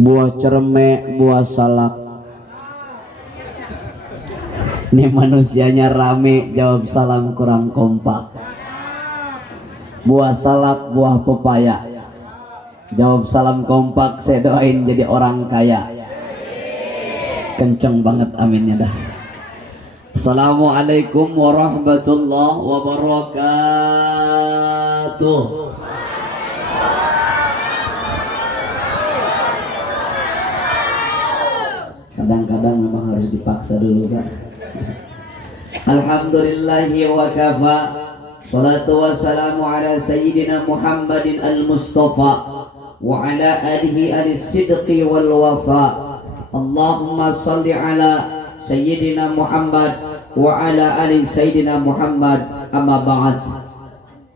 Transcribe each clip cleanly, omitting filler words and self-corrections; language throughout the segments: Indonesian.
buah cermek, buah salak. Ini manusianya rame, jawab salam kurang kompak. Buah salak, buah pepaya, jawab salam kompak, saya doain jadi orang kaya. Kenceng banget aminnya dah. Assalamualaikum warahmatullahi wabarakatuh. Kadang-kadang memang harus dipaksa dulu kan. Alhamdulillahi wa kafa, salatu wassalamu ala sayyidina Muhammadin al-Mustafa wa ala alihi al-sidqi wal wafa. Allahumma salli ala sayyidina Muhammad wa ala ali sayyidina Muhammad, amma ba'd.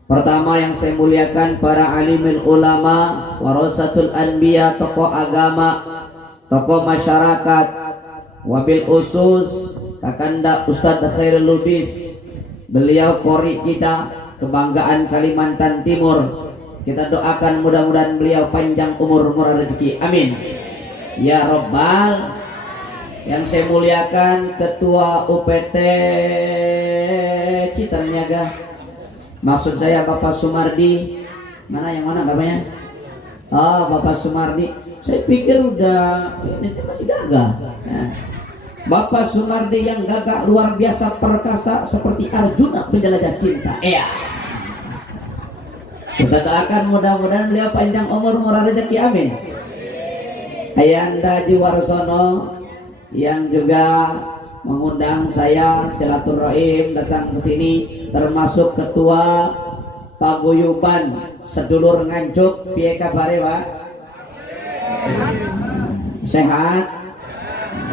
Pertama yang saya muliakan para alimul ulama, warasatul anbiya, tokoh agama, tokoh masyarakat, wabil usus Kakanda Ustadz Khairul Lubis, beliau kori kita, kebanggaan Kalimantan Timur. Kita doakan mudah-mudahan beliau panjang umur, murah rezeki, amin ya Rabbal. Yang saya muliakan Ketua UPT Citanyaga, maksud saya Bapak Sumardi. Mana yang mana bapaknya? Oh, Bapak Sumardi. Saya pikir udah ini masih gagah. Nah, Bapak Sumardi yang gagah luar biasa perkasa seperti Arjuna penjelajah cinta. Iya. Kita doakan mudah-mudahan beliau panjang umur, murah rezeki, amin. Ayanda Jiwarsono yang juga mengundang saya silaturahim datang ke sini, termasuk Ketua Paguyuban Sedulur Nganjuk. Piye kabare, Pak? Sehat?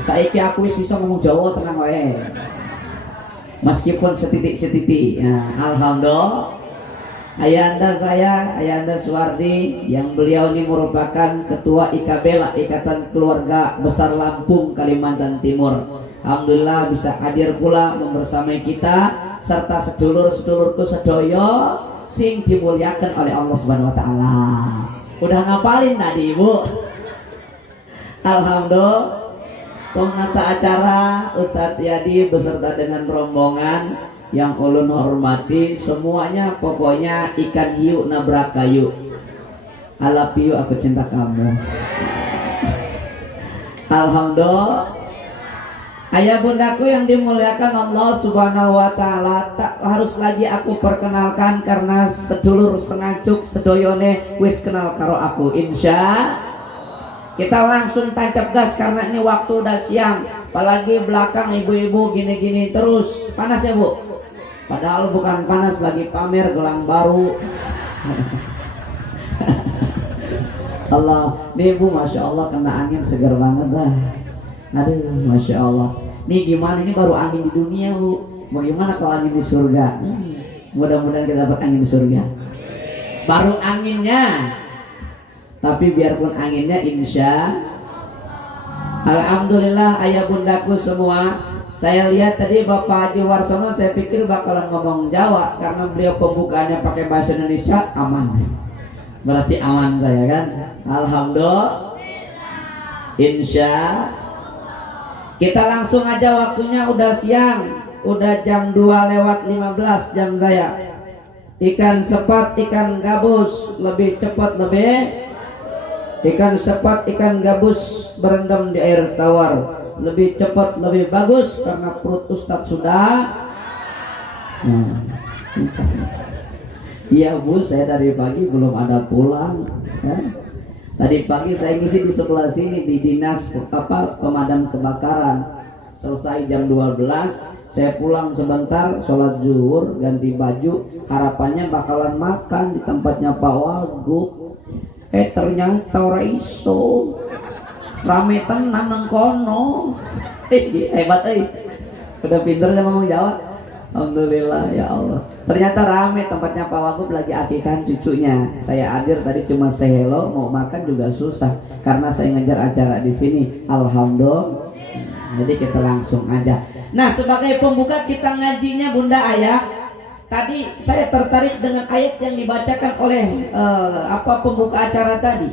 Saiki aku wis bisa ngomong Jawa tenang wae. Meskipun setitik-setitik. Nah, alhamdulillah. Ayanda saya, Ayanda Suwardi, yang beliau ini merupakan Ketua IKBLA, Ikatan Keluarga Besar Lampung Kalimantan Timur. Alhamdulillah bisa hadir pula membersamai kita serta sedulur-sedulurku sedoyo sing dimuliakan oleh Allah Subhanahu wa taala. Udah ngapalin tadi, Bu? Alhamdulillah. Penata acara Ustadz Yadi beserta dengan rombongan yang ulun hormati semuanya, pokoknya ikan hiu nabrak kayu. I you, aku cinta kamu. Alhamdulillah. Ayah bundaku yang dimuliakan Allah Subhanahu wa taala, tak harus lagi aku perkenalkan karena sedulur sengancuk sedoyone wis kenal karo aku. Insya kita langsung tancap gas karena ini waktu udah siang, apalagi belakang ibu-ibu gini-gini terus. Panas ya, Bu? Padahal bukan panas, lagi pamer gelang baru. Allah, nih Bu, Masya Allah kena angin segar banget dah. Aduh, Masya Allah. Nih gimana, ini baru angin di dunia, Bu. Bagaimana kalau angin di surga? Mudah-mudahan kita dapat angin di surga. Baru anginnya. Tapi biarpun anginnya, insya Alhamdulillah. Ayah bundaku semua, saya lihat tadi Bapak Haji Warsono, saya pikir bakalan ngomong Jawa karena beliau pembukaannya pakai bahasa Indonesia. Aman, berarti aman saya kan. Alhamdulillah. Insya kita langsung aja, waktunya udah siang, udah jam 2:15 jam saya. Ikan sepat, ikan gabus lebih cepat lebih. Ikan sepat, ikan gabus berendam di air tawar lebih cepat lebih bagus karena perut Ustadz sudah. Iya Bu, saya dari pagi belum ada pulang ya. Tadi pagi saya ngisi di sebelah sini di dinas pemadam kebakaran. Selesai jam 12, saya pulang sebentar, sholat zuhur, ganti baju, harapannya bakalan makan di tempatnya Pak Wagub. Ternyata ora iso, rame tenan nang kono. Hebat udah pinter sama ngomong Jawa. Alhamdulillah ya Allah. Ternyata rame tempatnya Pak Wagub lagi akikahan cucunya. Saya hadir tadi cuma say hello, mau makan juga susah karena saya ngejar acara di sini. Alhamdulillah. Jadi kita langsung aja. Nah, sebagai pembuka kita ngajinya Bunda Ayah. Tadi saya tertarik dengan ayat yang dibacakan oleh pembuka acara tadi.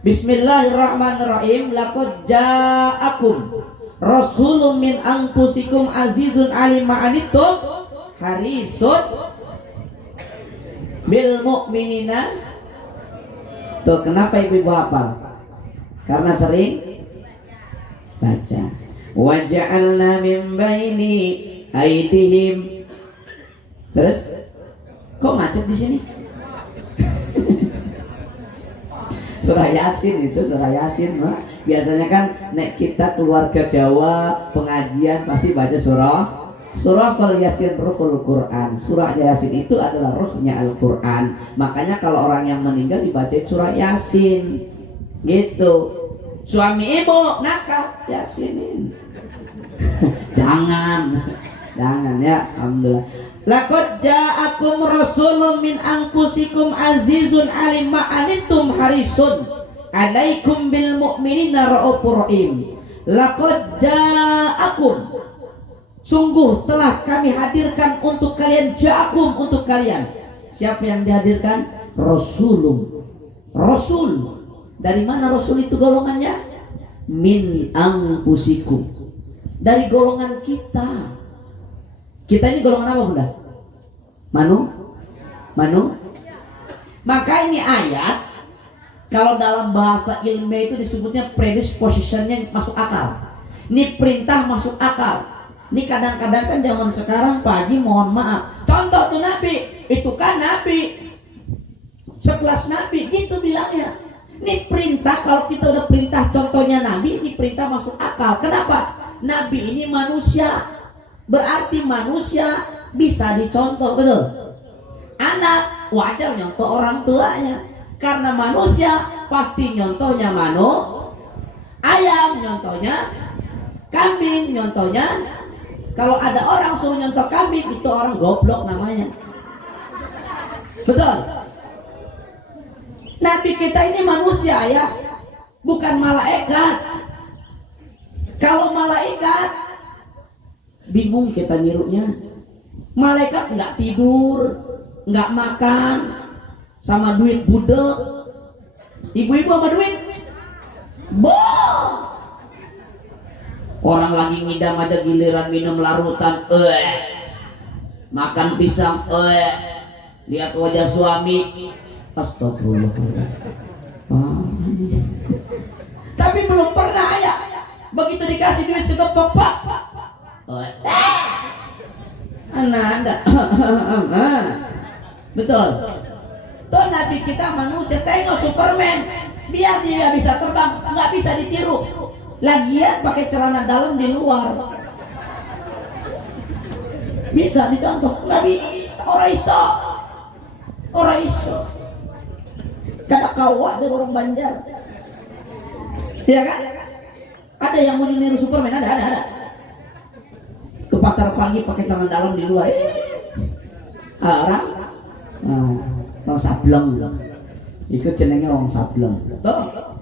Bismillahirrahmanirrahim. Laqad ja'akum rasulun min anfusikum azizun alim ma'anittum harisun bil mu'minina. Tuh kenapa ibu-ibu hafal? Karena sering baca. Wa ja'alna min baini aidihim. Terus kok macet di sini? Surah Yasin itu, surah Yasin mah. Biasanya kan nek kita keluarga Jawa pengajian pasti baca surah Fal Yasin ruhul Quran. Surah Yasin itu adalah ruhnya Al-Quran. Makanya kalau orang yang meninggal dibaca surah Yasin gitu. Suami ibu nakal Yasinin. jangan ya, alhamdulillah. Laqad ja'akum rasulun min anfusikum azizun alim ma'anittum harisun alaikum bil mu'minina raufur rahim. Laqad ja'akum, sungguh telah kami hadirkan untuk kalian, ja'akum untuk kalian. Siapa yang dihadirkan? Rasulun. Rasul. Dari mana Rasul itu golongannya? Min anfusikum. Dari golongan kita. Kita ini golongan apa bunda? Manu? Maka ini ayat kalau dalam bahasa ilmiah itu disebutnya predispositionnya masuk akal. Ini perintah masuk akal. Ini kadang-kadang kan zaman sekarang Pak Haji mohon maaf. Contoh tuh Nabi, itu kan Nabi sekelas Nabi gitu bilangnya. Ini perintah, kalau kita udah perintah contohnya Nabi, ini perintah masuk akal. Kenapa? Nabi ini manusia. Berarti manusia bisa dicontoh, betul? Anak wajar nyontoh orang tuanya. Karena manusia pasti nyontohnya ayam, nyontohnya kambing, nyontohnya. Kalau ada orang suruh nyontoh kambing, itu orang goblok namanya. Betul? Nabi kita ini manusia ya, bukan malaikat. Kalau malaikat bingung kita nirunya. Malaikat nggak tidur, nggak makan, sama duit budek. Ibu-ibu sama duit, boh. Orang lagi ngidam aja giliran minum larutan, makan pisang, lihat wajah suami, astagfirullah. Tapi belum pernah ya, begitu dikasih duit segepok pak. Anda betul. Tuh Nabi kita manusia, tengok Superman, biar dia bisa terbang, nggak bisa ditiru. Lagian pakai celana dalam di luar, bisa dicontoh? Nggak bisa, orang iso. Kada kawat dari orang Banjar, ya kan? Ada yang mau niru Superman, ada. Ke pasar pagi pakai tangan dalam di luar, orang sableng, ikut jenengnya orang sableng.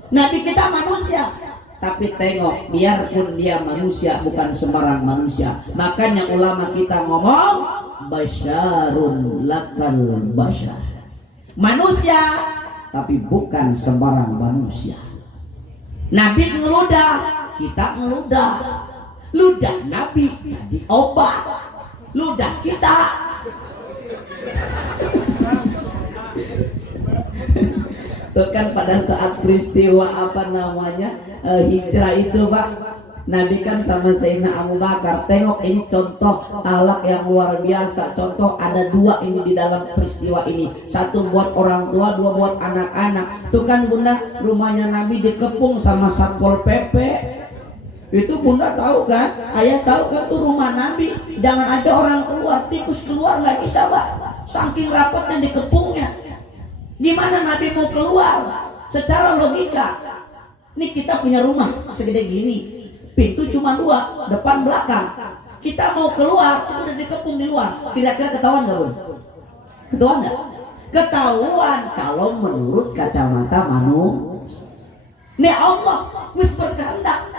Nabi kita manusia, tapi tengok, biarpun dia manusia bukan sembarang manusia. Makanya ulama kita ngomong basyarun lakal basyar, manusia tapi bukan sembarang manusia. Nabi ngeludah, kita ngeludah. Ludah Nabi jadi obat, ludah kita tuh kan pada saat peristiwa hijrah itu Pak, Nabi kan sama Sayyidina Abu Bakar. Tengok ini contoh akhlak yang luar biasa. Contoh ada dua ini di dalam peristiwa ini, satu buat orang tua, dua buat anak-anak. Tuh kan bunda, rumahnya Nabi dikepung sama Satpol PP. Itu bunda tahu kan, ayah tahu kan, tuh rumah Nabi. Jangan aja orang keluar, tikus keluar nggak bisa Pak, saking rapatnya dikepungnya. Gimana Nabi mau keluar? Secara logika, ini kita punya rumah segede gini, pintu cuma dua, depan belakang. Kita mau keluar, udah dikepung di luar. Kira-kira ketahuan nggak bun? Ketahuan nggak? Ketahuan kalau menurut kacamata manusia. Nih Allah wis berkehendak,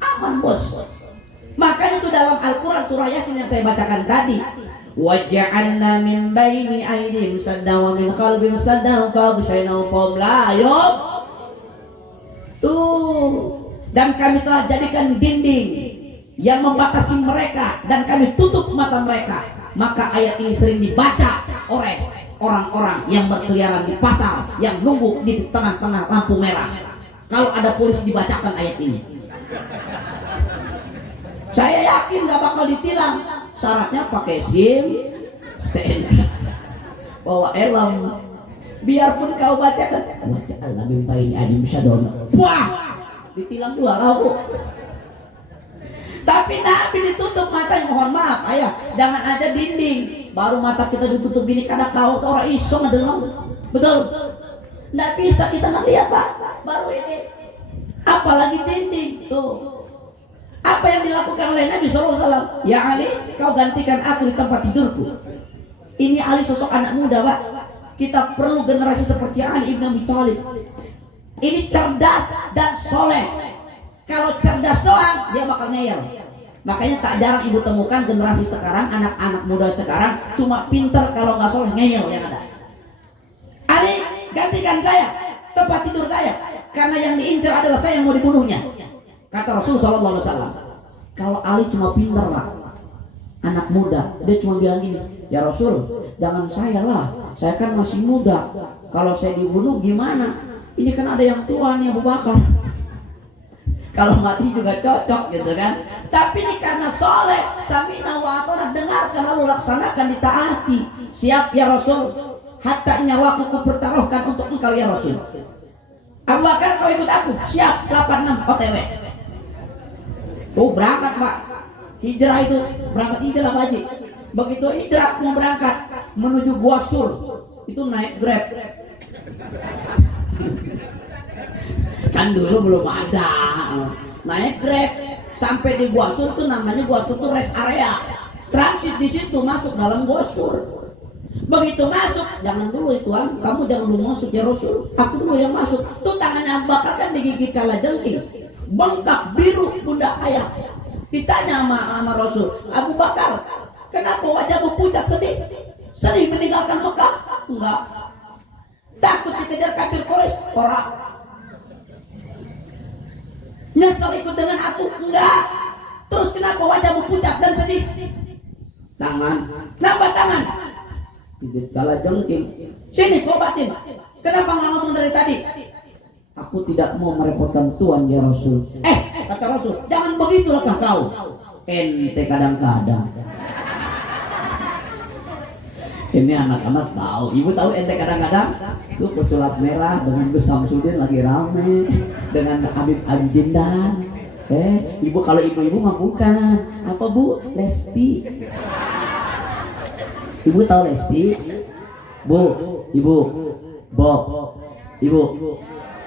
aman bos. Makanya itu dalam Al-Quran surah Yasin yang saya bacakan tadi, waja'alna min baini aydihim saddan wa min khalfihim saddan fa'aghshaynahum fahum la yubsirun. Tuh, dan kami telah jadikan dinding yang membatasi mereka dan kami tutup mata mereka. Maka ayat ini sering dibaca oleh orang-orang yang berkeliaran di pasar, yang nunggu di tengah-tengah lampu merah. Kalau ada polisi dibacakan ayat ini, saya yakin gak bakal ditilang. Syaratnya pakai SIM, STNK, bawa helm. Biarpun kau bacakan, Allah minta ini ada bisa dono, wah, ditilang juga kau. Tapi Nabi ditutup matanya, mohon maaf ayah, jangan ada dinding baru mata kita ditutup gini karena kau orang isong adalah betul. Nggak bisa kita ngelihat pak, baru ini apalagi dinding tuh. Apa yang dilakukan oleh Nabi SAW? Ya Ali, kau gantikan aku di tempat tidurku. Ini Ali sosok anak muda pak. Kita perlu generasi seperti Ali ibn Abi Thalib. Ini cerdas dan soleh. Kalau cerdas doang dia bakal ngeyel. Makanya tak jarang ibu temukan generasi sekarang, anak-anak muda sekarang cuma pinter, kalau nggak soleh ngeyel yang ada. Ali, gantikan saya tempat tidur saya, karena yang diincar adalah saya yang mau dibunuhnya. Kata Rasulullah SAW. Kalau Ali cuma pinter lah, anak muda, dia cuma bilang gini, ya Rasul, jangan saya lah, saya kan masih muda. Kalau saya dibunuh gimana? Ini kan ada yang tua nih, Abu Bakar. Kalau mati juga cocok gitu kan. Tapi ini karena soleh, samina wa atona, dengarkan lalu laksanakan, ditaati. Siap ya Rasul, hatta nyawaku kupertaruhkan untuk engkau ya Rasul. Abu Bakar, kau ikut aku? Siap. 86 OTW. Oh berangkat pak, hijrah itu, berangkat hijrah Pak Haji. Begitu hijrah mau berangkat menuju Gua Sur, itu naik Grab. Kan dulu belum ada, naik Grab sampai di Gua Sur tuh, namanya Gua Sur tuh rest area, transit di situ, masuk dalam Gua Sur. Begitu masuk, jangan dulu Tuhan, kamu jangan dulu masuk ya Rasul, aku dulu yang masuk. Tuh tangannya Abu Bakar kan digigit kalajengking, bengkak biru bunda ayah. Ditanya sama Rasul, Abu Bakar, kenapa wajahmu pucat, sedih? Sedih meninggalkan Mekah? Enggak. Takut dikejar kafir Quraisy? Orang. Nyesel ikut dengan aku? Enggak. Terus kenapa wajahmu pucat dan sedih? Tangan. Kenapa tangan? Gigit kalajengking. Sini kau batin. Kenapa nggak ngomong dari tadi? Aku tidak mau merepotkan Tuhan ya Rasul. Kata Rasul, jangan begitulah kau. Ente kadang-kadang. Ini anak-anak tahu. Ibu tahu ente kadang-kadang. Itu pesulap merah dengan Gus Samsudin lagi rame, dengan Habib Jindan. Ibu kalau ibu-ibu mah bukan. Apa bu? Lesti. Ibu tahu Lesti? Bu, ibu, Bob, ibu.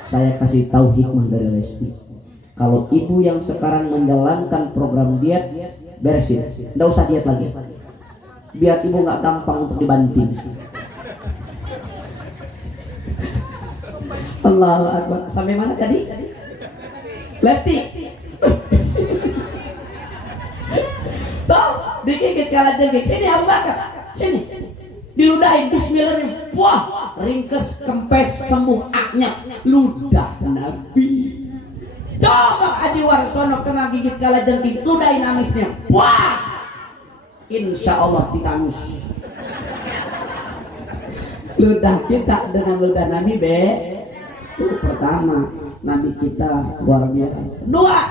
Saya kasih tahu hikmah dari Lesti. Kalau ibu yang sekarang menjalankan program diet, beresin, nggak usah diet lagi. Biar ibu nggak gampang untuk dibanting. Allahu Akbar. Sampai mana tadi? Lesti. Tuh, digigit kalajengking. Sini Abu Bakar. Sini. Diludahin bismillahirrahmanirrahim. Wah, ringkes, kempes, sembuh, aknya, ludah Nabi. Coba Haji Warsono kena gigit kalajengking, ludahin amisnya. Wah, insya Allah titanus. Ludah kita dengan ludah Nabi be. Itu pertama, Nabi kita luar biasa. Dua,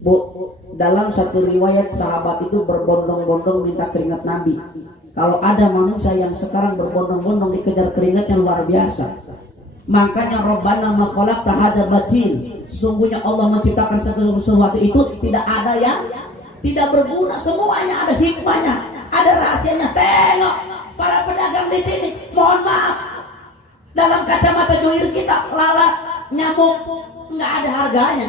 bu, dalam satu riwayat sahabat itu berbondong-bondong minta keringat Nabi. Kalau ada manusia yang sekarang berbondong-bondong dikejar keringatnya luar biasa. Makanya Rabbana ma khalaqta hadzal batil. Sungguhnya Allah menciptakan segala sesuatu itu tidak ada yang tidak berguna, semuanya ada hikmahnya, ada rahasianya. Tengok para pedagang di sini, mohon maaf, dalam kacamata dohir kita lalat, nyamuk nggak ada harganya.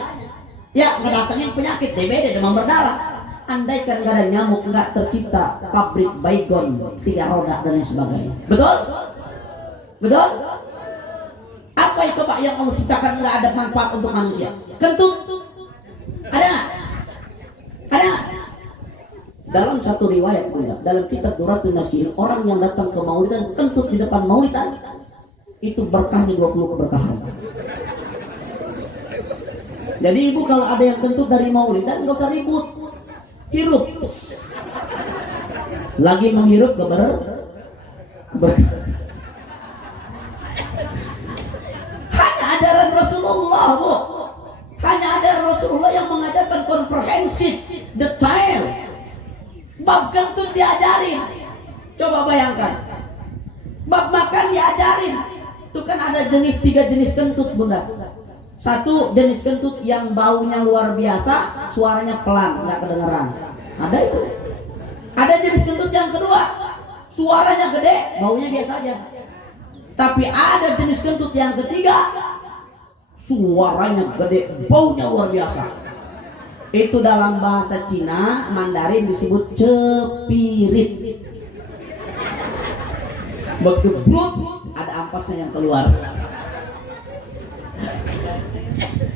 Ya ngedatengin penyakit DBD, demam berdarah. Andaikan nggak ada nyamuk, nggak tercipta pabrik baygon 3 roda dan lain sebagainya. Betul? Betul? Apa itu Pak yang Allah ciptakan nggak ada manfaat untuk manusia? Kentut? Ada nggak? Ada nggak? Dalam satu riwayat, dalam kitab Duratun Nasihin, orang yang datang ke maulidan kentut di depan maulidan, itu berkahnya 20 keberkahan. Jadi ibu kalau ada yang kentut dari maulid dan nggak usah ribut, hirup. Lagi menghirup hanya ajaran Rasulullah, Bu. Hanya ajaran Rasulullah yang mengajarkan komprehensif, detail. Bab kentut diajarin. Coba bayangkan. Bab makan diajarin. Itu kan ada tiga jenis kentut, Bunda. Satu jenis kentut yang baunya luar biasa, suaranya pelan, nggak kedengeran. Ada itu. Ada jenis kentut yang kedua, suaranya gede, baunya biasa aja. Tapi ada jenis kentut yang ketiga, suaranya gede, baunya luar biasa. Itu dalam bahasa Cina, Mandarin disebut cepirit. Begebrut, ada ampasnya yang keluar.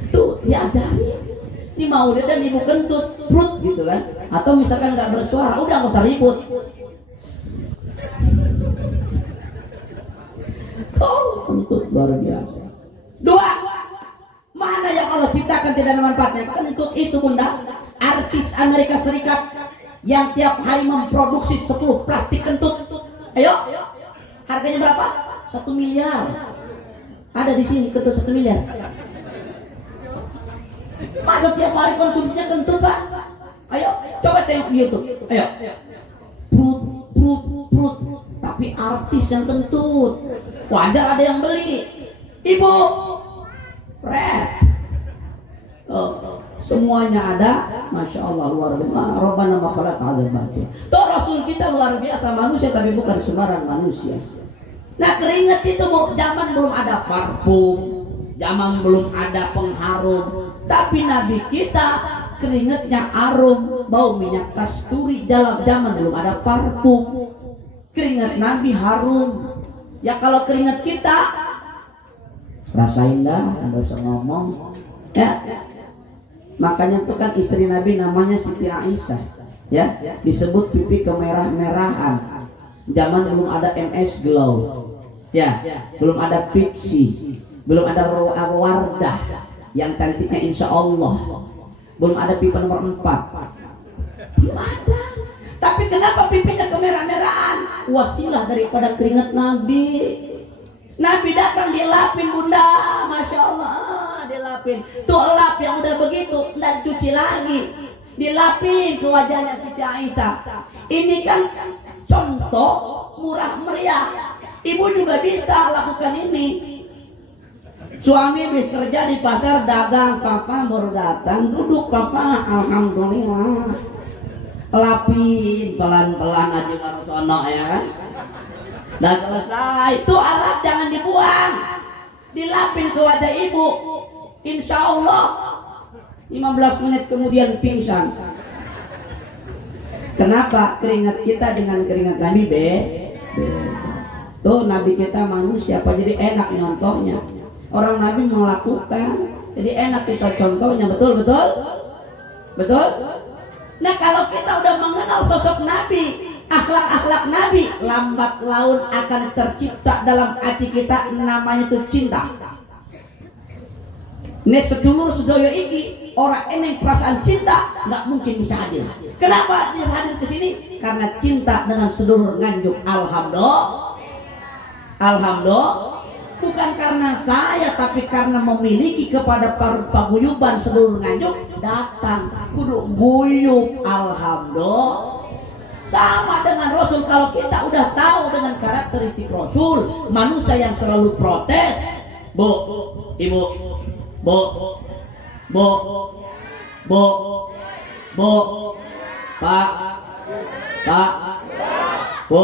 Tuh diajari. Ini mau dia dan ibu kentut, perut gitu kan? Atau misalkan nggak bersuara, udah nggak usah ribut. Oh, kentut luar biasa. Dua, mana yang Allah ciptakan tidak ada manfaatnya? Kentut itu, Bunda. Artis Amerika Serikat yang tiap hari memproduksi 10 plastik kentut. Ayo, harganya berapa? 1 miliar. Ada di sini kentut 1 miliar. Masa tiap hari konsumsinya kentut, Pak? Ayo, coba tengok di YouTube. Ayo. Perut. Tapi artis yang kentut. Wajar ada yang beli. Ibu, red. Oh, semuanya ada. Masya Allah, luar biasa. Rabbana ma khalaqta hadzal batila. Tuh Rasul kita luar biasa, manusia tapi bukan sembarang manusia. Nah, keringat itu zaman belum ada parfum, zaman belum ada pengharum. Tapi Nabi kita keringatnya harum, bau minyak kasturi. Dalam zaman belum ada parfum, keringat Nabi harum. Ya kalau keringat kita, rasain dah, nggak usah ngomong. Ya, makanya itu kan istri Nabi namanya Siti Aisyah. Ya, disebut pipi kemerah-merahan. Zaman belum ada MS Glow. Ya, belum ada Pixi, belum ada Wardah yang cantiknya insya Allah, belum ada pipa nomor 4, belum ada. Tapi kenapa pipinya kemerah-merahan? Wasilah daripada keringat Nabi. Nabi datang dilapin, Bunda, Masya Allah, dilapin. Tuh lap yang udah begitu, dan cuci lagi, dilapin ke wajahnya Siti Aisyah. Ini kan contoh murah meriah. Ibu juga bisa lakukan ini. Suami bekerja di pasar dagang, papa baru datang, duduk papa, alhamdulillah. Lapin pelan-pelan aja baru sono ya kan. Udah selesai, itu alat jangan dibuang, dilapin ke wajah ibu. Insya Allah 15 menit kemudian pingsan. Kenapa? Keringat kita dengan keringat Nabi beda. Tuh Nabi kita manusia apa jadi enak nyontohnya. Orang Nabi melakukan, jadi enak kita contohnya. Betul. Nah kalau kita udah mengenal sosok Nabi, akhlak Nabi, lambat laun akan tercipta dalam hati kita, namanya itu cinta. Ini sedulur sedoyo iki orang eneng perasaan cinta nggak mungkin bisa hadir. Kenapa bisa hadir ke sini? Karena cinta dengan sedulur Nganjuk. Alhamdulillah, bukan karena saya, tapi karena memiliki kepada paguyuban sedulur Nganjuk, datang kudu guyub. Alhamdulillah. Sama dengan Rasul, kalau kita udah tahu dengan karakteristik Rasul, manusia yang selalu protes, Bu, Ibu, Bu, Pak, Bu.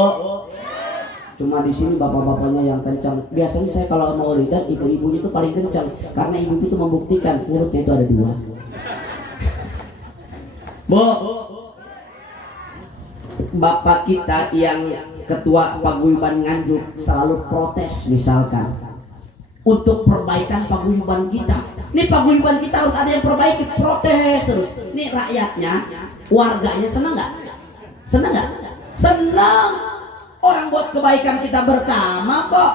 Cuma di sini bapak-bapaknya yang kencang. Biasanya saya kalau mau lidah, ibu-ibunya itu paling kencang, karena ibu itu membuktikan mulutnya itu ada 2. Bu, bapak kita yang ketua paguyuban Nganjuk selalu protes misalkan untuk perbaikan paguyuban kita. Ini paguyuban kita harus ada yang perbaiki, protes terus. Ini rakyatnya, warganya senang nggak? Senang. Orang buat kebaikan kita bersama kok.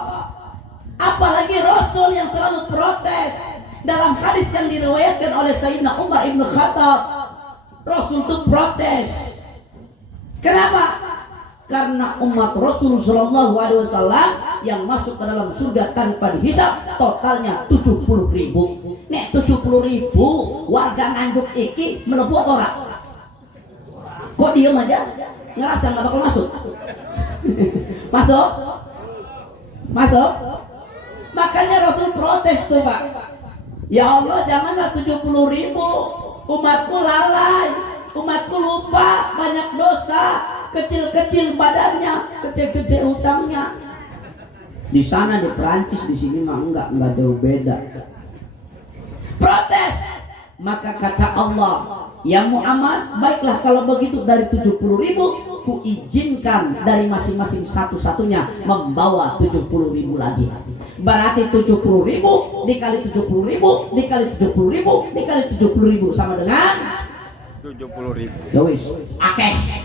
Apalagi Rasul yang selalu protes. Dalam hadis yang diriwayatkan oleh Sayyidina Umar ibn Khattab, Rasul itu protes. Kenapa? Karena umat Rasul Shallallahu Alaihi Wasallam yang masuk ke dalam surga tanpa dihisab totalnya 70.000. Nek 70.000 warga Nganjuk iki melebu atau ora? Kok diem aja? Ngerasa nggak bakal masuk? Masuk? Masuk? Makanya Rasul protes tuh Pak. Ya Allah, janganlah 70.000, umatku lalai, umatku lupa, banyak dosa, kecil-kecil badannya, gede-gede utangnya. Di sana di Perancis, di sini mah enggak jauh beda. Protes. Maka kata Allah, ya Muhammad, baiklah kalau begitu dari 70.000 ku izinkan dari masing-masing satu-satunya membawa 70.000 lagi. Berarti 70.000 dikali 70.000 dikali 70.000 dikali 70.000 sama dengan 70.000. Yowis, akeh.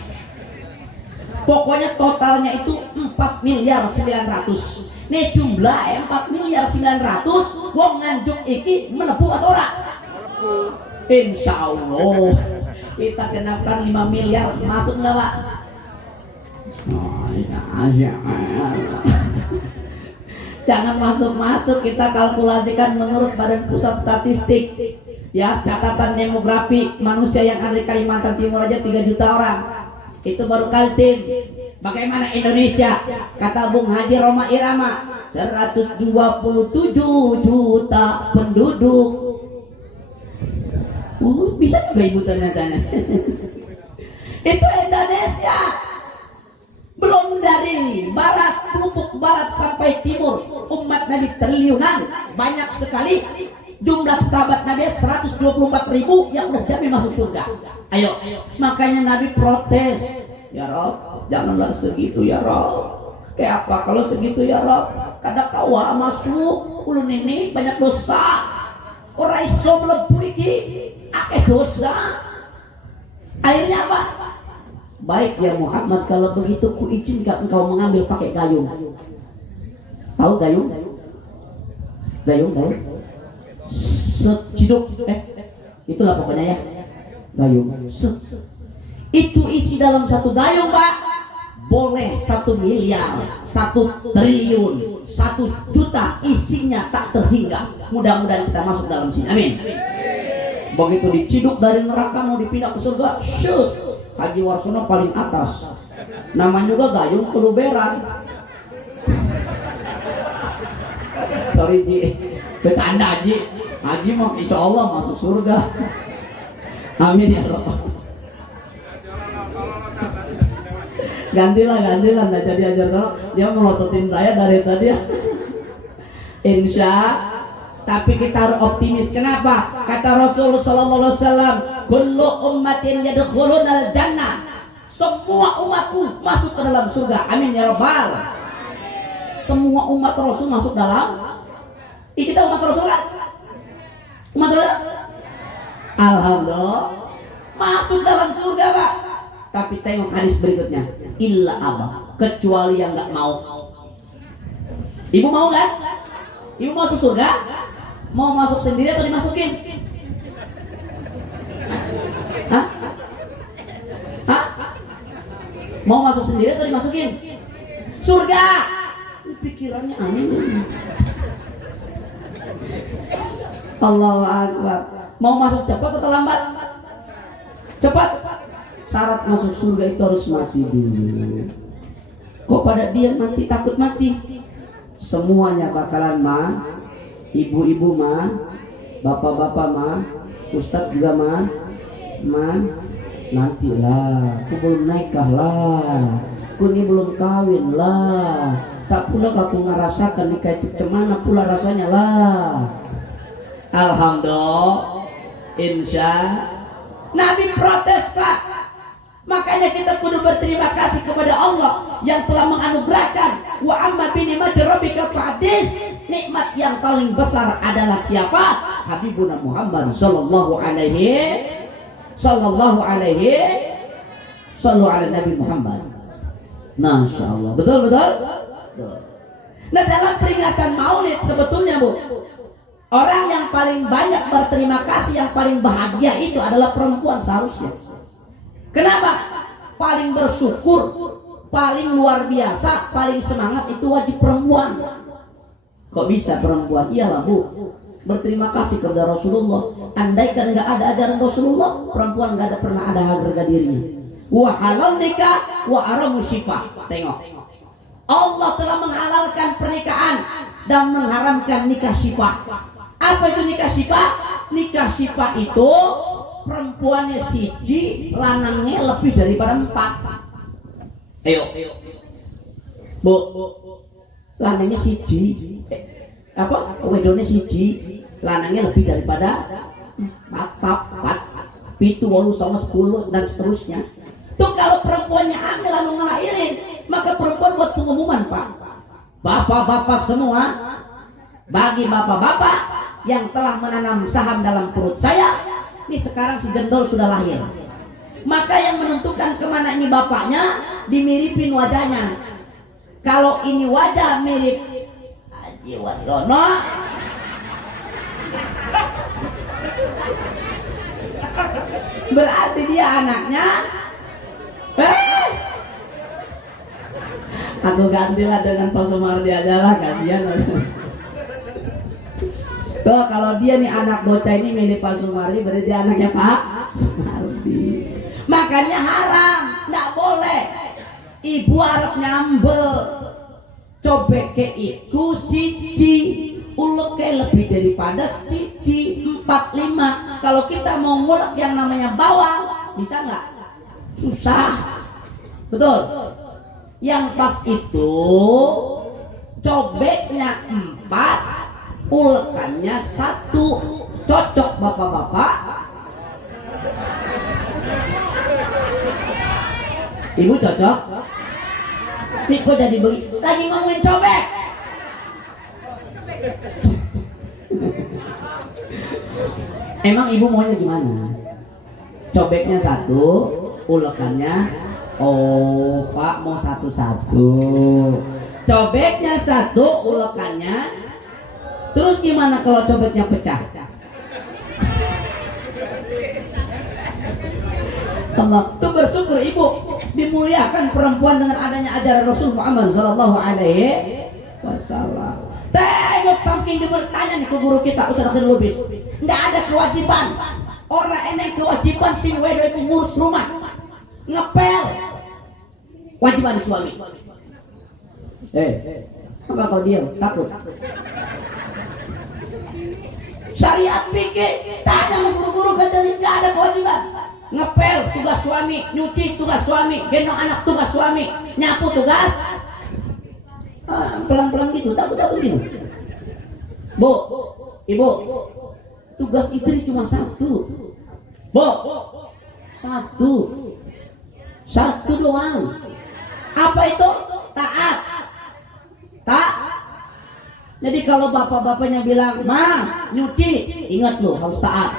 Pokoknya totalnya itu 4.900.000. Nih jumlah 4.900.000 wong Nganjuk iki melebu atau ora? Insya Allah kita genapkan 5 miliar masuk nggak Pak? Oh, ya, jangan masuk-masuk, kita kalkulasikan menurut Badan Pusat Statistik. Ya, catatan demografi manusia yang ada di Kalimantan Timur aja 3 juta orang. Itu baru Kaltim. Bagaimana Indonesia? Kata Bung Haji Roma Irama, 127 juta penduduk. Bisa juga ibu tanya-tanya. Itu Indonesia. Belum dari barat, lubuk barat sampai timur, umat Nabi triliunan, banyak sekali. Jumlah sahabat Nabi 124.000 yang Allah jamin masuk surga. Ayo, makanya Nabi protes. Ya Rob, janganlah segitu ya Rob. Kayak apa kalau segitu ya Rob? Kada kawa masuk, ulun ini banyak dosa. Orang iso melebu iki, akeh dosa. Akhirnya apa? Baik ya Muhammad, kalau begitu ku izinkan engkau mengambil pakai gayung. Tahu gayung? Gayung. Seciduk, itulah pokoknya ya. Gayung. Itu isi dalam satu gayung Pak. Boleh 1 miliar, 1 triliun, 1 juta, isinya tak terhingga. Mudah-mudahan kita masuk dalam sini. Amin. Begitu diciduk dari neraka mau dipindah ke surga, shoot. Haji Warsono paling atas. Namanya juga gayung keluberan. Sorry Ji, bercanda Ji. Haji mah insya Allah masuk surga. Amin ya Allah. Gantilah nggak jadi ajar sono. Dia melototin saya dari tadi ya. Insya. Tapi kita harus optimis. Kenapa? Kata Rasulullah Sallallahu Alaihi Wasallam, kullu ummatin yadkhulunal jannah. Semua umatku masuk ke dalam surga. Amin ya Rabbal. Semua umat Rasul masuk dalam. Kita umat Rasul kan? Umat Rasul. Alhamdulillah masuk dalam surga Pak. Tapi tengok hadis berikutnya. Illa abah, kecuali yang nggak mau. Ibu mau kan? Ibu mau masuk surga? Mau masuk sendiri atau dimasukin? Hah? Hah? Mau masuk sendiri atau dimasukin? Surga. Pikirannya aneh. Allahu Akbar. Mau masuk cepat atau lambat? Cepat. Syarat masuk surga itu harus mati dulu. Kok pada dia mati, takut mati? Semuanya bakalan mah. Ibu-ibu mah, bapak-bapak mah, ustadz juga mah, nantilah, aku belum nikah lah, aku ini belum kawin lah, tak pula aku ngerasakan nikah itu cemana pula rasanya lah. Alhamdulillah, insya. Nabi protes Pak. Makanya kita kudu berterima kasih kepada Allah yang telah menganugerahkan wa amma bi ni'mati rabbika fahadits. Nikmat yang paling besar adalah siapa? Habibuna Muhammad sallallahu alaihi sallu ala Nabi Muhammad. Masya Allah. Betul. Nah dalam peringatan Maulid sebetulnya Bu, Orang yang paling banyak berterima kasih, yang paling bahagia itu adalah perempuan seharusnya. Kenapa? Paling bersyukur, paling luar biasa, paling semangat itu wajib perempuan. Kok bisa perempuan? Iyalah Bu, berterima kasih kepada Rasulullah. Andaikan nggak ada ajaran Rasulullah, perempuan nggak ada pernah ada harga dirinya. Wa halal nikah, wa haramu syifah. Tengok, Allah telah menghalalkan pernikahan dan mengharamkan nikah syifah. Apa itu nikah syifah? Nikah syifah itu perempuannya siji, lanangnya lebih daripada 4. Ayo, Bu, lanangnya siji, wedone siji, lanangnya lebih daripada 4, 7, 8, 10 dan seterusnya. Tuh kalau perempuannya hamil lalu ngelahirin, maka perempuan buat pengumuman, Pak. Bapak-bapak semua, bagi bapak-bapak yang telah menanam saham dalam perut saya, ini sekarang si Jendol sudah lahir. Maka yang menentukan kemana ini bapaknya, dimiripin wajahnya. Kalau ini wajah mirip Haji Wardono, berarti dia anaknya. Aku gantilah dengan Pak Sumardi aja lah, kasihan. Tuh kalau dia nih anak bocah ini mirip Pak Sumardi, berarti dia anaknya Pak Sumardi. Makanya haram, nggak boleh. Ibu harap nyambel, cobek ke iku siji, uleke lebih daripada siji, 4, 5. Kalau kita mau ngulek yang namanya bawang, bisa nggak? Susah, betul. Yang pas itu cobeknya 4, ulekannya 1. Cocok bapak-bapak? Ibu cocok? Nih kok jadi begitu? Lagi ngomongin cobek. Emang ibu maunya gimana? Cobeknya 1, ulekannya, oh Pak mau 1-1. Cobeknya 1, ulekannya. Terus gimana kalau cobeknya pecah? Allah tuh bersyukur ibu dimuliakan perempuan dengan adanya ajaran Rasul Muhammad Sallallahu Alaihi Wasallam. Tengok saking dia bertanya nih ke guru kita Ustaz Akhil Lubis, nggak ada kewajiban. Orang ini kewajiban sing wedo itu ngurus rumah, ngepel, wajiban suami. Apa kau diam? Takut? Syariat pikir tanya guru-guru kata nggak ada kewajiban. Ngepel tugas suami, nyuci tugas suami, gendong anak tugas suami, nyapu tugas. Pelan-pelan gitu, takut gitu. Bu, ibu, tugas istri cuma 1. Bu, 1 doang. Apa itu? Taat. Jadi kalau bapak-bapaknya bilang, "Ma, nyuci," ingat loh harus taat.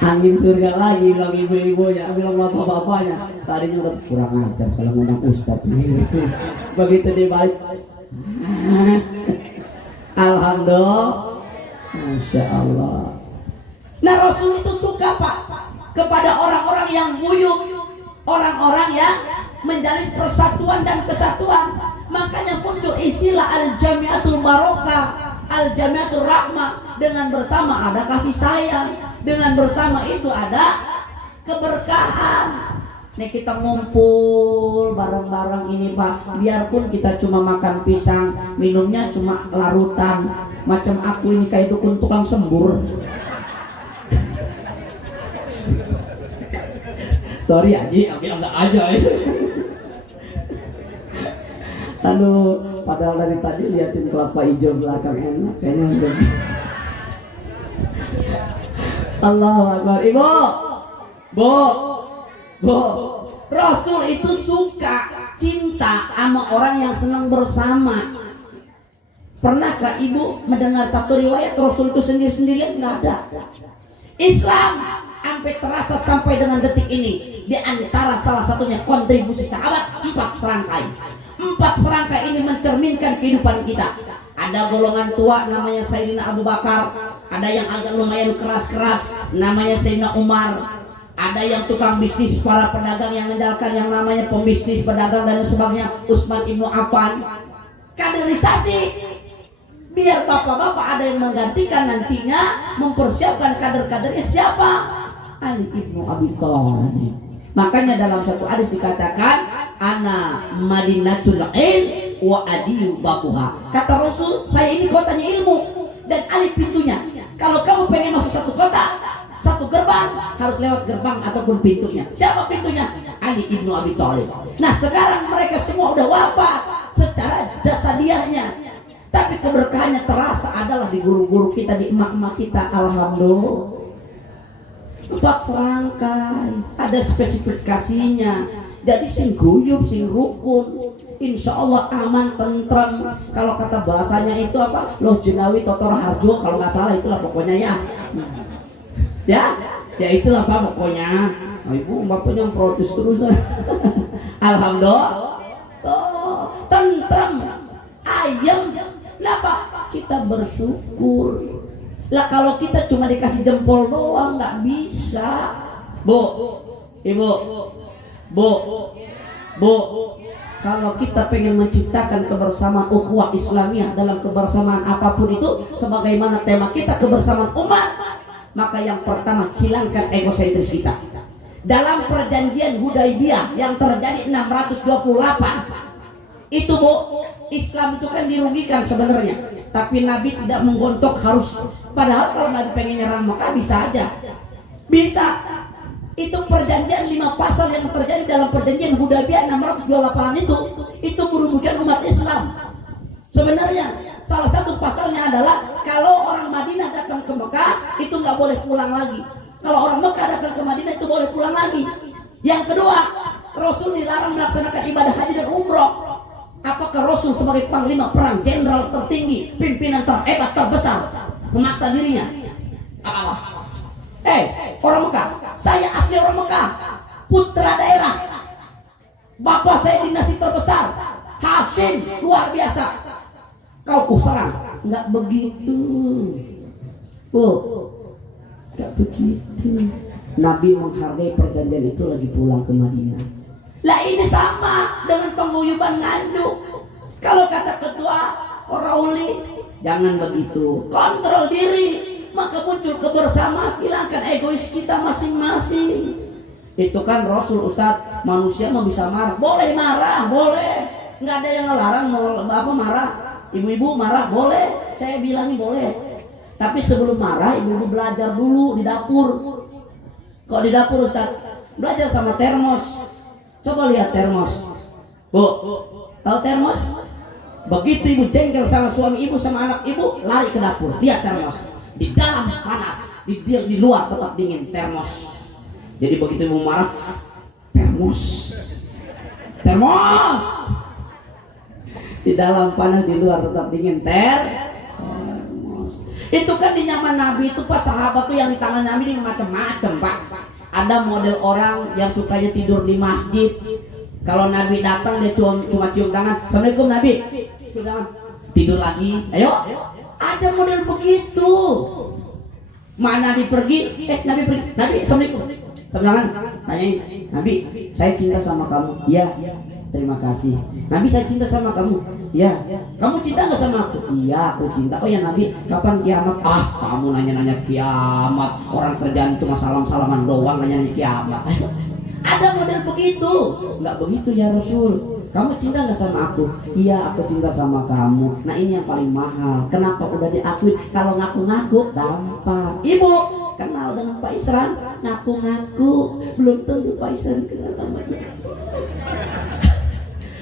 Angin surga lagi bilang ibu-ibunya, bilang bapak-bapaknya. Tadinya udah kurang ajar salah ngomong ustaz. Begitu dibalik, alhamdulillah, masya Allah. Nah Rasul itu suka Pak kepada orang-orang yang nguyup, orang-orang yang menjalin persatuan dan kesatuan. Makanya muncul istilah al-jamiatul barokah, al-jamiatul rahmah. Dengan bersama ada kasih sayang, dengan bersama itu ada keberkahan. Nih kita ngumpul bareng-bareng ini Pak, biarpun kita cuma makan pisang, minumnya cuma larutan. Macam aku ini kayak dukun tukang sembur. Sorry Haji, biasa aja itu. Aduh, padahal dari tadi liatin kelapa hijau belakang enak kayaknya. Allahu Akbar. Ibu, Bu, Rasul itu suka, cinta sama orang yang senang bersama. Pernahkah ibu mendengar satu riwayat Rasul itu sendiri-sendirian? Nggak ada. Islam sampai terasa sampai dengan detik ini, di antara salah satunya kontribusi sahabat 4 serangkai. Empat serangka ini mencerminkan kehidupan kita. Ada golongan tua namanya Sayyidina Abu Bakar, ada yang agak lumayan keras-keras namanya Sayyidina Umar, ada yang tukang bisnis, para pedagang yang mendalkan yang namanya pembisnis, pedagang dan sebagainya, Utsman ibnu Affan. Kaderisasi biar bapak-bapak ada yang menggantikan nantinya, mempersiapkan kader-kadernya siapa? Ali ibnu Abi Thalib. Makanya dalam satu hadis dikatakan ana madinatul ilm wa adiyu babuha. Kata Rasul, saya ini kotanya ilmu dan Ali pintunya. Kalau kamu pengen masuk satu kota, satu gerbang, harus lewat gerbang ataupun pintunya. Siapa pintunya? Ali ibnu Abi Thalib. Nah sekarang mereka semua udah wafat secara jasadiahnya, tapi keberkahannya terasa adalah di guru-guru kita, di emak-emak kita. Alhamdulillah. 4 serangkai, ada spesifikasinya. Jadi sing guyub, sing rukun, insya Allah aman, tentram. Kalau kata bahasanya itu apa? Loh jenawi totor harjo, kalau nggak salah itulah pokoknya ya. Ya itulah Pak pokoknya. Nah, ibu bapaknya yang protes terus. Alhamdulillah. Tentram, ayam. Kenapa? Kita bersyukur. Lah kalau kita cuma dikasih jempol doang nggak bisa. Bu, ibu, bu, kalau kita pengen menciptakan kebersamaan ukhuwah Islamiyah dalam kebersamaan apapun itu, sebagaimana tema kita kebersamaan umat, maka yang pertama hilangkan egosentris kita. Dalam perjanjian Hudaybiyah yang terjadi 628 itu bu, Islam itu kan dirugikan sebenarnya, tapi Nabi tidak menggontok harus. Padahal kalau Nabi pengen nyerang Mekah bisa aja, bisa. Itu perjanjian 5 pasal yang terjadi dalam perjanjian Hudaybiyah 628 itu merugikan umat Islam. Sebenarnya salah satu pasalnya adalah kalau orang Madinah datang ke Mekah itu nggak boleh pulang lagi. Kalau orang Mekah datang ke Madinah itu boleh pulang lagi. Yang kedua, Rasul dilarang melaksanakan ibadah haji dan umroh. Apakah Rasul sebagai panglima perang, jenderal tertinggi, pimpinan terhebat, terbesar, memaksa dirinya? Apa? Orang Mekah, saya asli orang Mekah, putra daerah, bapak saya dinasti terbesar, Hashim, luar biasa. Kau serang? Nggak begitu, bu, nggak begitu. Nabi menghargai perjanjian itu lagi pulang ke Madinah. Lah ini sama dengan penguyuban Nganjuk. Kalau kata ketua Rauli, jangan begitu, kontrol diri. Maka muncul kebersamaan, hilangkan egois kita masing-masing. Itu kan Rasul Ustadz, manusia mau bisa marah, boleh marah, boleh. Nggak ada yang ngelarang mau apa marah. Ibu-ibu marah boleh, saya bilang boleh. Tapi sebelum marah, ibu-ibu belajar dulu di dapur. Kok di dapur Ustadz? Belajar sama termos. Coba lihat termos, bu, tahu termos? Begitu ibu jengkel sama suami ibu sama anak ibu, lari ke dapur. Lihat termos, di dalam panas, di luar tetap dingin termos. Jadi begitu ibu marah, termos, di dalam panas, di luar tetap dingin termos. Itu kan di zaman Nabi itu pas sahabat tuh yang di tangan Nabi ini macam-macam Pak. Ada model orang yang sukanya tidur di masjid. Kalau Nabi datang dia cuma cium tangan, Assalamualaikum Nabi, cium tangan, tidur lagi, ayo. Ada model begitu. Mana Nabi pergi, Nabi pergi, Nabi Assalamualaikum, cium tangan, tanyain, Nabi, saya cinta sama kamu. Iya, terima kasih. Nabi, saya cinta sama kamu. Iya. Kamu cinta nggak sama aku? Iya, aku cinta. Oh ya Nabi, kapan kiamat? Ah, kamu nanya-nanya kiamat. Orang kerjaan cuma salam-salaman doang, nanya-nanya kiamat. Ada model begitu. Nggak begitu ya Rasul. Kamu cinta nggak sama aku? Iya, aku cinta sama kamu. Nah ini yang paling mahal. Kenapa udah diakui? Kalau ngaku-ngaku gampang. Ibu kenal dengan Pak Isran, ngaku-ngaku belum tentu Pak Isran kenal sama dia.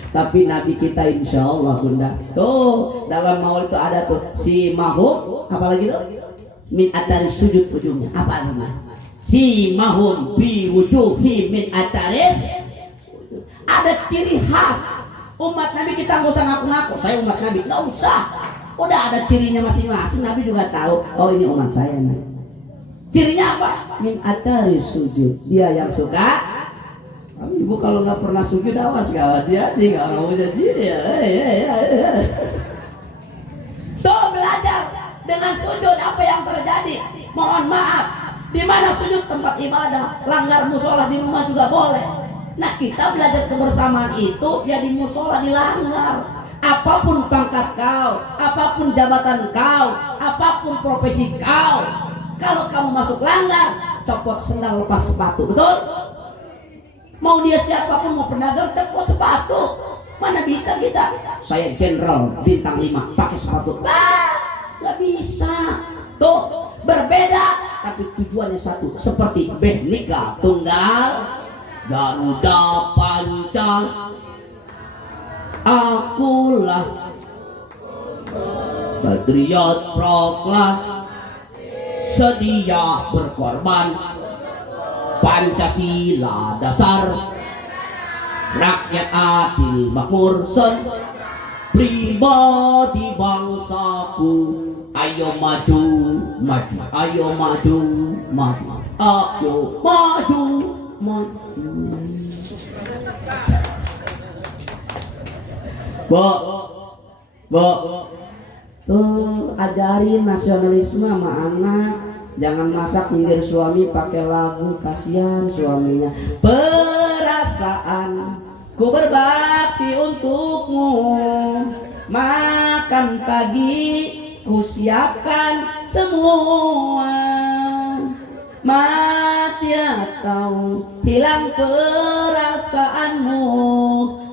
Tapi Nabi kita insya Allah bunda. Tuh dalam maulid itu ada tuh si mahum, apalagi tuh min atari sujud ujungnya. Apa namanya? Si mahum bi wujuhi min ataris. Ada ciri khas umat Nabi, kita nggak usah ngaku-ngaku. Saya umat Nabi, nggak usah. Udah ada cirinya masing-masing. Nabi juga tahu. Oh ini umat saya nih. Cirinya apa? Min ataris sujud. Dia yang suka Ibu kalau nggak pernah sujud awas gak hati-hati kalau mau jadi ya. Tuh belajar dengan sujud apa yang terjadi. Mohon maaf, di mana sujud tempat ibadah, langgar musola di rumah juga boleh. Nah kita belajar kebersamaan itu ya di musola dilanggar. Apapun pangkat kau, apapun jabatan kau, apapun profesi kau, kalau kamu masuk langgar, copot sendal lepas sepatu, betul? Mau dia siapapun, mau pedagang, copot sepatu. Mana bisa kita? Saya jenderal bintang 5 pakai sepatu. Nggak bisa. Tuh berbeda, tapi tujuannya satu. Seperti Bhinneka Tunggal, Garuda Panca. Akulah patriot proklamasi, sedia berkorban. Pancasila dasar, rakyat adil makmur, pribadi bangsaku. Ayo maju, maju, ayo maju, maju, ayo maju, maju. Bo, tuh ajarin nasionalisme sama anak. Jangan masak nyindir suami pakai lagu, kasihan suaminya. Perasaan ku berbakti untukmu, makan pagi ku siapkan semua. Mati atau hilang perasaanmu,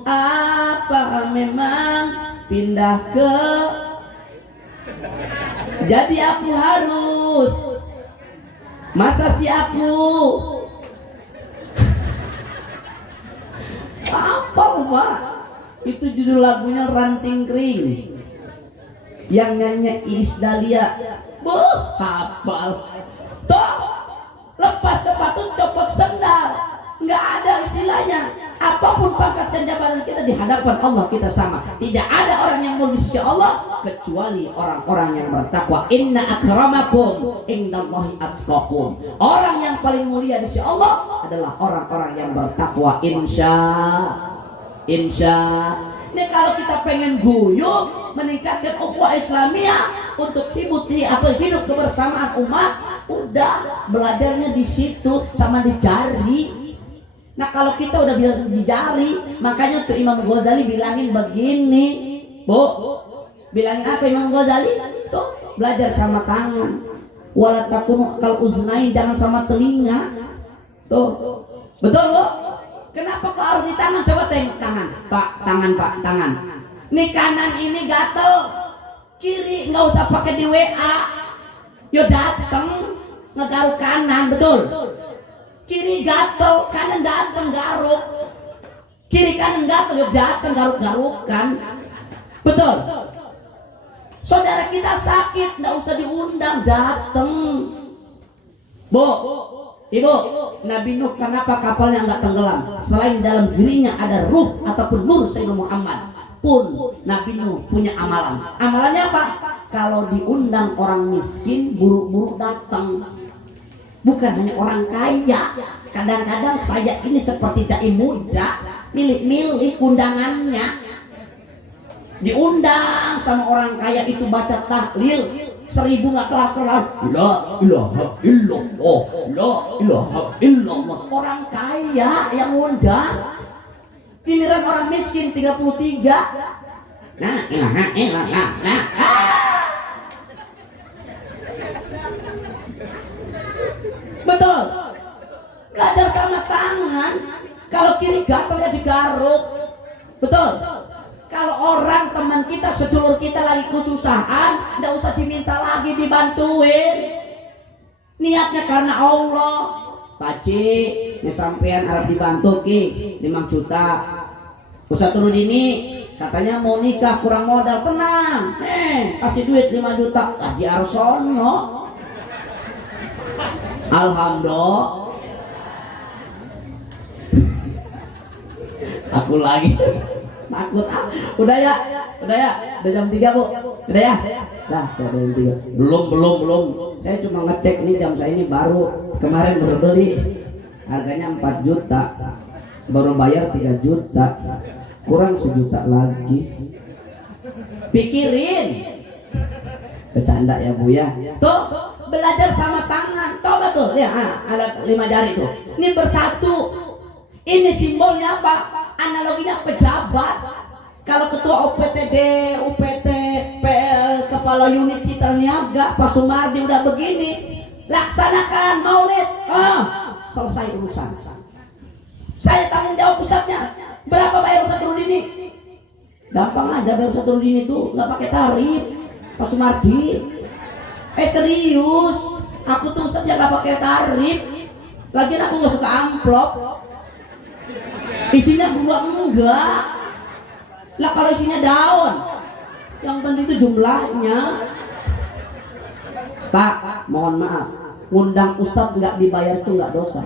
apa memang pindah ke. Jadi aku harus, masa si aku apa Pak? Itu judul lagunya Ranting Kering, yang nyanyi Iis Dahlia. Hafal. Tuh lepas sepatu copot sendal, nggak ada istilahnya. Apapun pangkat dan jabatan kita di hadapan Allah kita sama. Tidak ada orang yang mulia di sisi Allah kecuali orang-orang yang bertakwa. Inna akramakum indallahi atqakum. Orang yang paling mulia di sisi Allah adalah orang-orang yang bertakwa. Insya. Ini kalau kita pengen guyup, meningkatkan ukhuwah Islamiyah untuk hidup kebersamaan umat, udah belajarnya di situ sama di jari. Nah kalau kita udah bilang di jari, makanya tuh Imam Ghazali bilangin begini, Bu. Bilangin apa Imam Ghazali? Tuh belajar sama tangan. Wala takunu kal uznain, jangan sama telinga. Tuh. Betul, Bu? Kenapa kok harus di tangan? Coba tengok tangan. Pak, tangan. Nih kanan ini gatel, kiri nggak usah pakai di WA. Yo dateng ngegaruk kanan, betul? Kiri gatel, kanan dateng garuk. Kiri kanan gatel, yo dateng garuk-garukan. Betul? Saudara kita sakit, nggak usah diundang, dateng. Bu, Ibu, Nabi Nuh kenapa kapalnya nggak tenggelam? Selain dalam dirinya ada ruh ataupun nur Sayyidina Muhammad, pun Nabi Nuh punya amalan. Amalannya apa? Kalau diundang orang miskin, buru-buru datang. Bukan hanya orang kaya. Kadang-kadang saya ini seperti dai muda, milih-milih undangannya. Diundang sama orang kaya itu baca tahlil 1000 nggak kelar-kelar. La ilaha illallah, la ilaha illallah. Orang kaya yang undang. Giliran orang miskin 33. Nah, ilaha illallah. Betul. Belajar sama tangan. Kalau kiri gatel ya digaruk. Betul. Kalau orang teman kita, sedulur kita lagi kesusahan, nggak usah diminta lagi dibantuin. Niatnya karena Allah. Paci, ini sampean harap dibantu ki 5 juta. Usah turun ini, katanya mau nikah kurang modal, tenang. Kasih duit 5 juta. Haji Arsono. Alhamdulillah. Aku lagi. Takut udah ya udah jam 3 Bu, udah ya dah jam 3 belum saya cuma ngecek nih jam saya ini baru kemarin baru beli harganya 4 juta baru bayar 3 juta, kurang 1 juta lagi. Pikirin, bercanda ya Bu ya. Tuh belajar sama tangan, tahu betul ya, ada 5 jari tuh. Ini bersatu. Ini simbolnya apa? Analoginya pejabat. Kalau ketua UPTD, UPT, kepala unit Citra Niaga, Pak Sumardi udah begini, laksanakan maulid, selesai urusan. Saya tanggung jawab pusatnya. Berapa bayar Ustaz Rudin ini? Gampang aja bayar Ustaz Rudin itu, nggak pakai tarif, Pak Sumardi. Serius, aku tuh Ustaz ya nggak pakai tarif. Lagian aku nggak suka amplop. Isinya gua enggak. Lah kalau isinya daun, yang penting itu jumlahnya. Pak, mohon maaf, ngundang Ustadz nggak dibayar itu nggak dosa.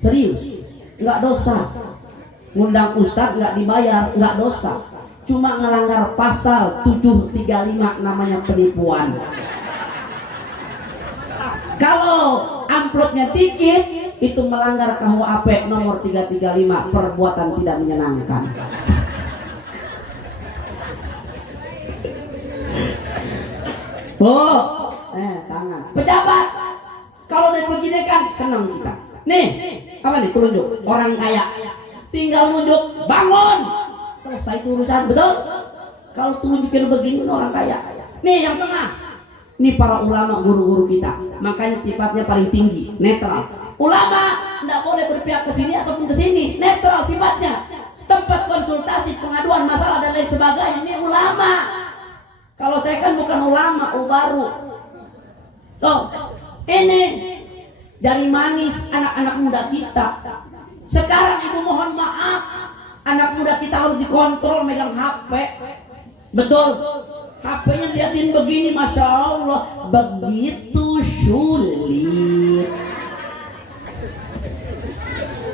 Serius, nggak dosa. Ngundang Ustadz nggak dibayar nggak dosa. Cuma ngelanggar pasal 735 namanya penipuan. Kalau amplopnya dikit, itu melanggar KUHP nomor 335, perbuatan tidak menyenangkan. Tangan. Pejabat, kalau udah begini kan senang kita. Nih, apa nih telunjuk? Orang kaya, tinggal nunjuk, bangun, selesai urusan, betul? Kalau tunjukin begini orang kaya. Nih yang tengah, nih para ulama guru-guru kita, makanya sifatnya paling tinggi, netral. Ulama tidak boleh berpihak ke sini ataupun ke sini, netral sifatnya. Tempat konsultasi, pengaduan masalah dan lain sebagainya, ini ulama. Kalau saya kan bukan ulama, baru. Tuh, ini jari manis anak-anak muda kita. Sekarang ibu mohon maaf, anak muda kita harus dikontrol megang HP. Betul. HP-nya liatin begini, masya Allah, begitu sulit.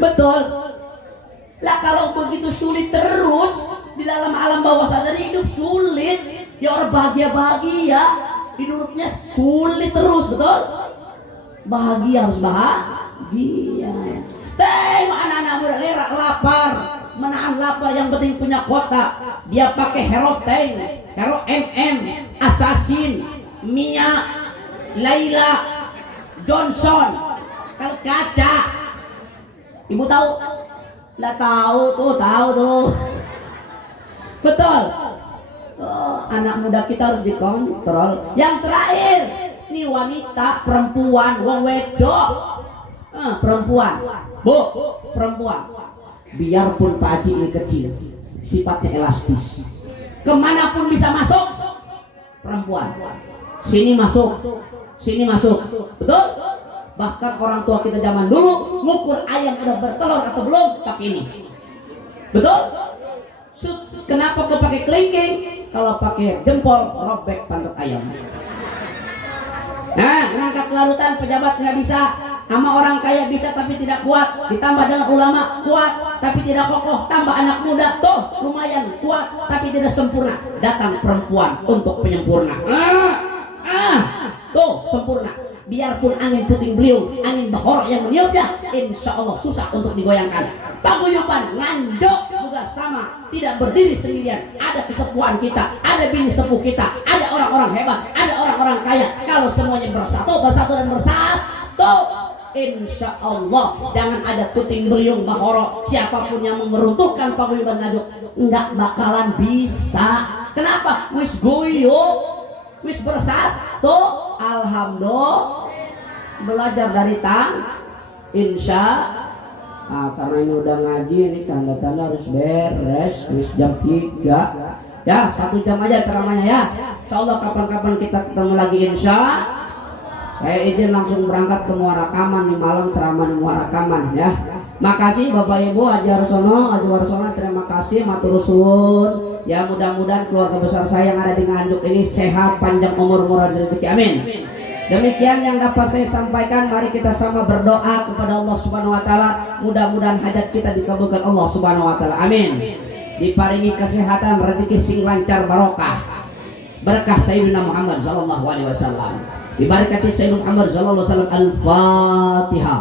Betul. Lah kalau begitu sulit terus di dalam alam bawah sadar hidup sulit. Ya orang bahagia hidupnya sulit terus, betul? Bahagia harus bahagia. Tengok anak-anak muda lerak lapar, menahan lapar, yang penting punya kota. Dia pakai Hero Tank, Hero MM, Assassin, Mia, Laila, Johnson, kaca. Ibu tahu? Nggak tahu tuh. Betul. Anak muda kita harus dikontrol. Yang terakhir, nih wanita, perempuan, wong wedok, perempuan, bu, perempuan. Biarpun Pak Haji ini kecil, sifatnya elastis. Kemanapun bisa masuk, perempuan. Sini masuk, betul? Bahkan orang tua kita zaman dulu ngukur ayam udah bertelur atau belum pakai ini, betul? Kenapa kau pakai kelingking? Kalau pakai jempol robek pantat ayam. Nah, ngangkat larutan pejabat nggak bisa, sama orang kaya bisa tapi tidak kuat. Ditambah dengan ulama kuat tapi tidak kokoh. Tambah anak muda tuh lumayan kuat tapi tidak sempurna. Datang perempuan untuk penyempurna. Tuh sempurna. Biarpun angin puting beliung, angin bahor yang meniupnya, insya Allah susah untuk digoyangkan. Paguyuban nganjuk juga sama, tidak berdiri sendirian. Ada kesepuhan kita, ada bini sepuh kita, ada orang-orang hebat, ada orang-orang kaya. Kalau semuanya bersatu dan bersatu, insya Allah jangan ada puting beliung bahoro. Siapapun yang meruntuhkan paguyuban nganjuk nggak bakalan bisa. Kenapa? Wis guyup, wis bersatu. Alhamdulillah, belajar dari insya. Karena ini udah ngaji, ini tanda-tanda harus beres. Wis jam 3 ya, 1 jam aja ceramahnya ya. Insya Allah kapan-kapan kita ketemu lagi insya. Saya izin langsung berangkat ke Muara Kaman di malam, ceramah di Muara Kaman ya. Makasih Bapak Ibu, Haji Warsono, terima kasih, matur suwun. Ya mudah-mudahan keluarga besar saya yang ada di Nganjuk ini sehat, panjang umur, murah rezeki, amin. Demikian yang dapat saya sampaikan. Mari kita sama berdoa kepada Allah Subhanahu wa taala, mudah-mudahan hajat kita dikabulkan Allah Subhanahu wa taala, amin. Diparingi kesehatan, rezeki sing lancar, barokah, berkah Sayyidina Muhammad sallallahu alaihi wasallam. Dibarakati Sayyidina Muhammad sallallahu alaihi wasallam. Al-Fatihah.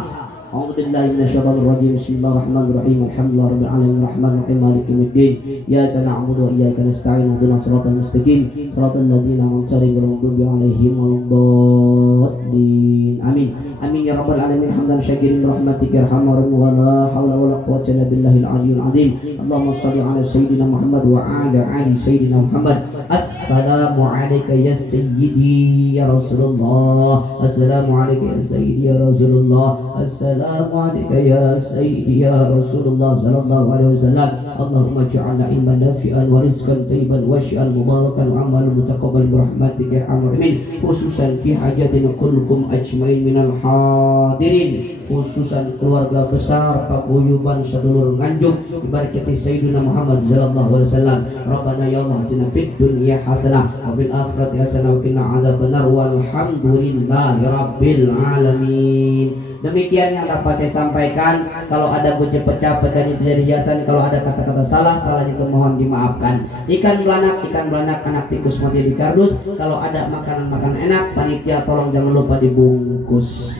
A'udzu billahi minasyaitonir rajim. Bismillahirrahmanirrahim. Alhamdulillahirabbil alamin arrahmanir rahim maliki yaumiddin. Iyyaka na'budu wa iyyaka nasta'in. Ihdinas siratal mustaqim. Shiratal ladzina an'amta 'alaihim ghairil maghdubi 'alaihim waladdallin. Amin. Amin ya rabbal alamin. Hamdan syakirin rahmatika arhamar wa la haula wa la quwwata illa billahil aliyyil azim. Allahumma shalli ala sayyidina Muhammad wa ala ali sayyidina Muhammad. Assalamu alayka ya sayyidi ya Rasulullah. Assalamu alayka ya sayyidi ya Rasulullah. Assalamu alayka ya sayyidi ya Rasulullah sallallahu alaihi wasallam. Allahumma ja'alna ilman nafi'an wa rizqan thayyiban wa sya'al mubarakan wa amalan mutaqabbal bi rahmatika ya arhamar rahimin. Khususan fi hajatina kullukum ajmain minal hadirin, khususan keluarga besar paguyuban sedulur Nganjuk diberkati Sayyidina Muhammad sallallahu alaihi wasallam. Rabbana ya Allah atina fid dunya hasanah wa fil akhirati hasanah wa qina adzabannar walhamdulillahi rabbil alamin. Demikian yang dapat saya sampaikan. Kalau ada pecah-pecah itu dari hiasan, kalau ada kata-kata salah itu mohon dimaafkan. Ikan belanak anak tikus mati di kardus. Kalau ada makanan enak, panitia tolong jangan lupa dibungkus.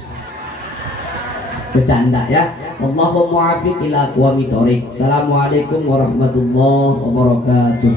Bercanda ya. Allahumma muwaffiq ila aqwamit thoriq. Assalamualaikum warahmatullahi wabarakatuh.